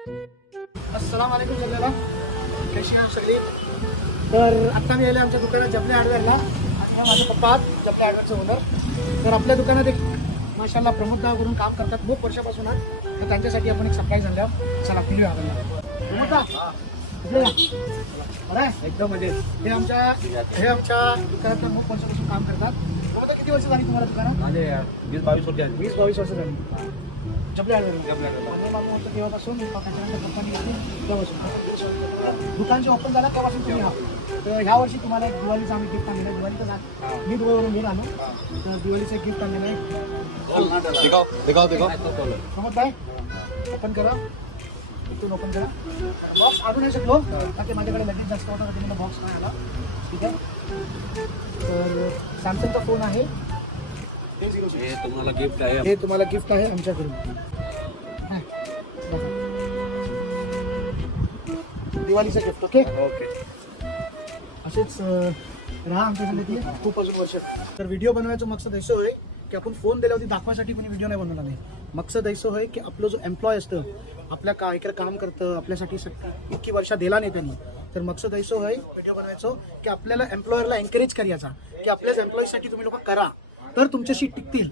अस्सलाम वालेकुम सगळ्याला, कशी आहात सगळी? तर आत्ता मी आले आमच्या दुकानात जपले हार्डवेअरला आणि हा माझे पप्पा आहेत जपले हार्डवेअरचे ओनर. तर आपल्या दुकानात एक माशाल्लाह प्रमोद दादा करून काम करतात खूप वर्षापासून आहे. तर त्यांच्यासाठी आपण एक सरप्राईज आणल्या. चला पिलूया आपल्याला. प्रमोद दा बरं आहे एकदम म्हणजे हे आमच्या दुकानात खूप वर्षापासून काम करतात. प्रमोद दा, किती वर्ष झाली तुम्हाला दुकानात? 20-22 वर्ष झाली. 20-22 वर्ष झाली जपले हार्डवेअर. आणि मागून होतं तेव्हापासून त्याच्यानंतर कंपनी तेव्हापासून दुकानचे ओपन झाला तेव्हापासून तुम्ही हा. तर ह्या वर्षी तुम्हाला एक दिवाळीचं आम्ही गिफ्ट आणलेलं आहे. दिवाळीचं झालं मी दुबईवरून घेऊन आलो. तर दिवाळीचं एक गिफ्ट आणलेलं आहे. दिखाओ. समज काय ओपन करा, इथून ओपन करा. बॉक्स आणू नाही शकलो कारण की माझ्याकडे लगेच जास्त होता मला बॉक्स नाही आला. ठीक आहे. तर सॅमसंगचा फोन आहे. हे तुम्हाला गिफ्ट आहे. हे तुम्हाला गिफ्ट आहे आमच्याकडून. दिवाळीचं गिफ्ट. ओके असेच राहा आमच्याकडे ती खूप अजून वर्ष. तर व्हिडिओ बनवायचं मकसद ऐसं होय की आपण फोन दिल्यावरती दाखवासाठी कोणी व्हिडिओ नाही बनवला नाही. मकसद ऐसं होय की आपलं जो एम्प्लॉय असतं आपल्या इकडे काम करतं आपल्यासाठी इतकी वर्ष दिला नाही त्यांनी. तर मकसद ऐसं होय व्हिडिओ बनवायचं की आपल्याला एम्प्लॉयरला एनकरेज करायचा की आपल्याच एम्प्लॉईसाठी तुम्ही लोक करा तर तुमच्याशी टिकतील.